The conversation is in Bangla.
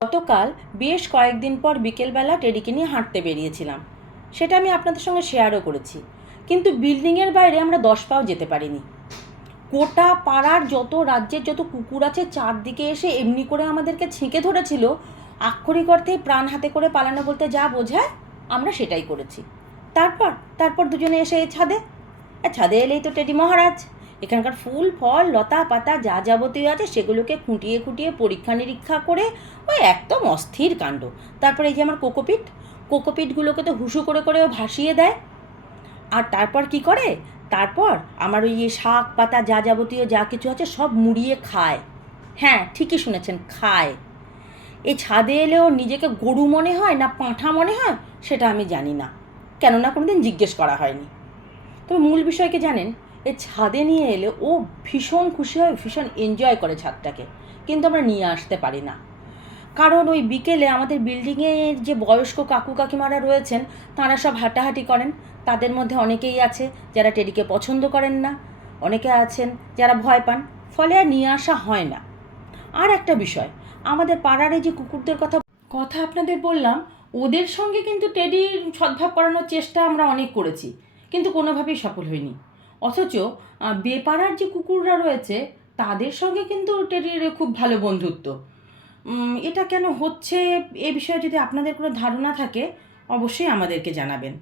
গতকাল বেশ কয়েকদিন পর বিকেলবেলা টেডিকে নিয়ে হাঁটতে বেরিয়েছিলাম। সেটা আমি আপনাদের সঙ্গে শেয়ারও করেছি। কিন্তু বিল্ডিংয়ের বাইরে আমরা 10 পাও যেতে পারিনি। গোটা পাড়ার যত রাজ্যের যত কুকুর আছে চারদিকে এসে এমনি করে আমাদেরকে ছেঁকে ধরেছিল। আক্ষরিক অর্থেই প্রাণ হাতে করে পালানো বলতে যা বোঝায় আমরা সেটাই করেছি। তারপর তারপর দুজনে এসে ছাদে ছাদে এলেই তো টেডি মহারাজ। এখানকার ফুল ফল লতা পাতা যা যাবতীয় আছে সেগুলোকে খুঁটিয়ে খুঁটিয়ে পরীক্ষা নিরীক্ষা করে ওই একদম অস্থির কাণ্ড। তারপরে এই যে আমার কোকোপিটগুলোকে তো হুসু করে করে ও ভাসিয়ে দেয়। আর তারপর কি করে, তারপর আমার ওই শাক পাতা যা যাবতীয় যা কিছু আছে সব মুড়িয়ে খায়। হ্যাঁ, ঠিকই শুনেছেন, খায়। এই ছাদে এলে ওর নিজেকে গরু মনে হয় না পাঁঠা মনে হয় সেটা আমি জানি না, কেননা কোনোদিন জিজ্ঞেস করা হয়নি। তবে মূল বিষয় কি জানেন, এই ছাদে নিয়ে এলে ও ভীষণ খুশি হয়, ভীষণ এনজয় করে ছাদটাকে। কিন্তু আমরা নিয়ে আসতে পারি না, কারণ ওই বিকেলে আমাদের বিল্ডিংয়ের যে বয়স্ক কাকু কাকিমারা রয়েছেন তাঁরা সব হাঁটাহাঁটি করেন। তাদের মধ্যে অনেকেই আছে যারা টেডিকে পছন্দ করেন না, অনেকে আছেন যারা ভয় পান, ফলে আর নিয়ে আসা হয় না। আর একটা বিষয়, আমাদের পাড়ার এই যে কুকুরদের কথা কথা আপনাদের বললাম, ওদের সঙ্গে কিন্তু টেডির সদ্ভাব করানোর চেষ্টা আমরা অনেক করেছি, কিন্তু কোনোভাবেই সফল হয়নি। অথচ বেপাড়ার যে কুকুররা রয়েছে তাদের সঙ্গে কিন্তু টেডির খুব ভালো বন্ধুত্ব। এটা কেন হচ্ছে এ বিষয়ে যদি আপনাদের কোনো ধারণা থাকে অবশ্যই আমাদেরকে জানাবেন।